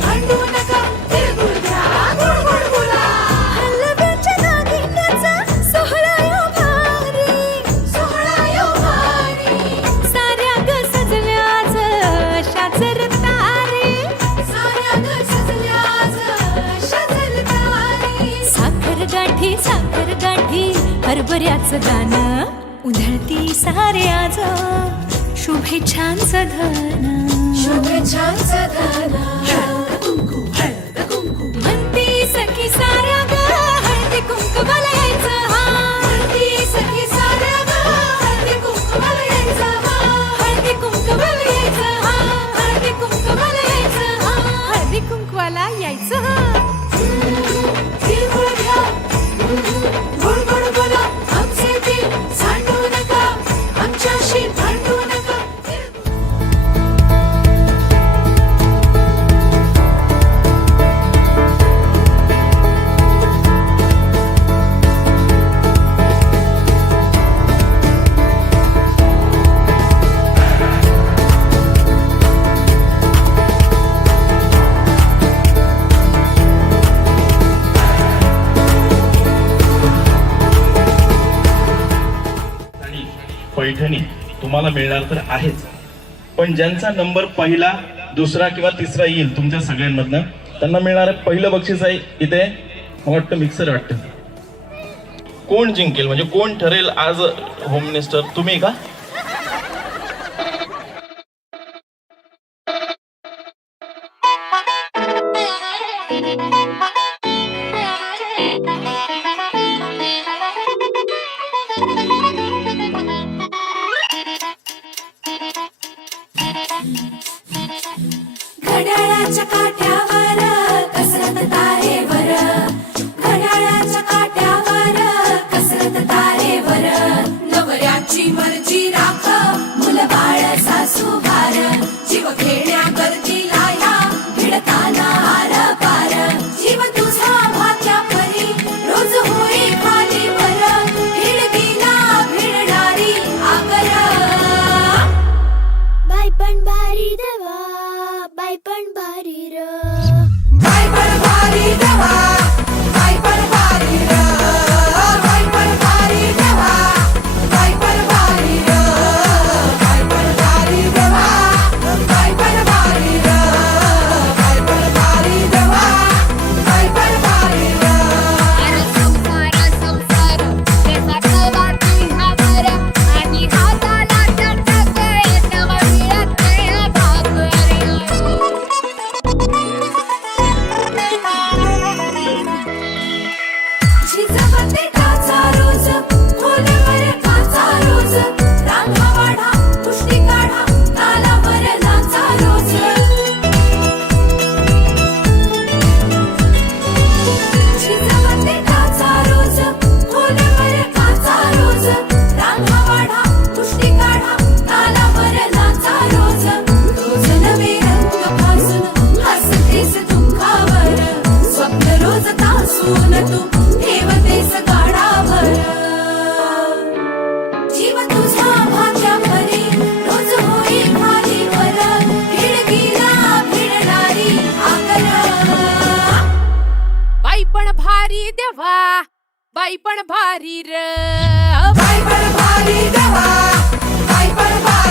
भांडू नका तिळगुळ घ्या गोड गोड बोला हलव्याच्या नागिन्याचा सोहळा यो भारी सोहळा यो भारी साऱ्या ग सजल्या आज अशाच रतारी साऱ्या ग सजल्या आज अशाच रतारी साखर गाठी हरभऱ्याचं गाणं उधळती सारे आज शुभेच्छांचं धन शुभेच्छांचं धन हळद कुंकू म्हणती सखी साऱ्या ग हळदी कुंकवाला यायचं हा म्हणती सखी साऱ्या ग हळदी कुंकवाला यायचं हा हळदी कुंकवाला यायचं हा हळदी कुंकवाला यायचं हा हळदी कुंकवाला यायचं हा तिळगुळ घ्या गोड गोड बोला आमचे दिल सांडू नका आमच्याशी भांडू नका पैठणी तुम्हाला मिळणार तर आहेच, पण ज्यांचा नंबर पहिला दुसरा किंवा तिसरा येईल तुमच्या सगळ्यांमधनं त्यांना मिळणार पहिलं बक्षीस आहे इथे मला वाटतं मिक्सर वाटतं. कोण जिंकेल म्हणजे कोण ठरेल आज होम मिनिस्टर तुम्ही का? घड्याळाच्या काठ्यावर कसरत तारेवर घड्याळाच्या काठ्यावर कसरत तारेवर नवऱ्याची मर्जी राख मुलं बाळ सासू भार जीव खेळण्या करती लाया भिडताना आर पार जीव तुझा भात्या परी रोज होई खाली वर भिडकीला भिडणारी आकर बाई पण भारी देवा बाई पण भारी र बाई पण भारी देवा बाई पण भारी र बाई पण भारी देवा बाई पण भारी र बाई पण भारी देवा बाई पण भारी र बाई पण भारी देवा बाई पण भारी र संसार त्याचा कवा तुझ्यावर आणि हाताला चटक येतं मिळत नाही भाकर झिजवते टाचा रोज खोलीवर काचा रोज रांगा वाढा कुस्ती काढा तालावर नाचा रोज झिजवते टाचा रोज खोलीवर काचा रोज रांगा वाढा कुस्ती काढा तालावर नाचा रोज रोज नवे रंग फासून हसतेस दुःखावर स्वप्न रोज तासून तू ठेवतेस गाडाभर जीव तुझा भाग्या परी रोज होई खालीवर भिडकीला भिडणारी आकर बाई पण भारी देवा बाई पण भारी र बाई पण भारी देवा बाई पण भारी